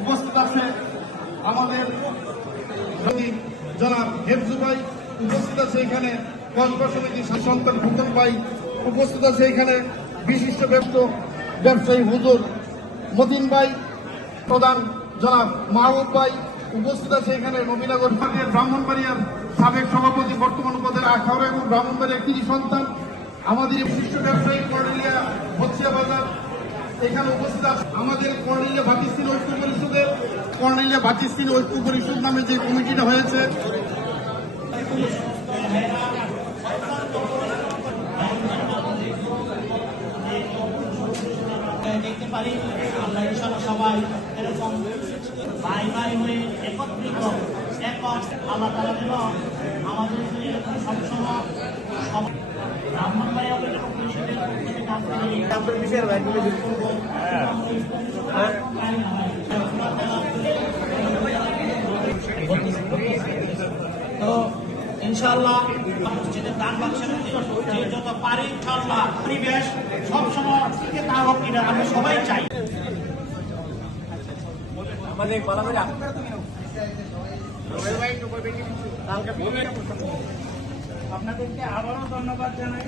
উপস্থিত আছে আমাদের জনাব হেফজু ভাই, উপস্থিত আছে এখানে কসবা সমিতি সন্তান ফুটন ভাই, উপস্থিত আছে এখানে বিশিষ্ট ব্যবসায়ী হুজুর মতিন ভাই, প্রধান জনাব মাহবুব ভাই, উপস্থিত আছে এখানে নবীনগর ব্রাহ্মণবাড়িয়ার সাবেক সভাপতি, বর্তমান পদের আখাউড়া এবং ব্রাহ্মণবাড়িয়ার কৃষি সন্তান, আমাদের বিশিষ্ট ব্যবসায়ী কর্নেলিয়া বছিয়া বাজার এখানে উপস্থিত আছে। আমাদের কর্নেলিয়া ভাতিস্তিন ঐক্য পরিষদের কর্নেলিয়া ভাতিস্তিন ঐক্য পরিষদ নামে যে কমিটিটা হয়েছে, দেখতে পারি আমরা ইনশাআল্লাহ সবাই এরকম ভাই ভাই হয়ে একত্রিত একক আল্লাহ তাআলা যেন আমাদের এরকম সবসময় ব্রাহ্মণবাড়িয়া এরকম পরিষদের তো ইনশাআল্লাহ মসজিদের দান বাক্সের যে যত পারি ইনশাআল্লাহ পরিবেশ সবসময় থেকে তা হোক এটা আমরা সবাই চাই। আপনাদেরকে আবারও ধন্যবাদ জানাই।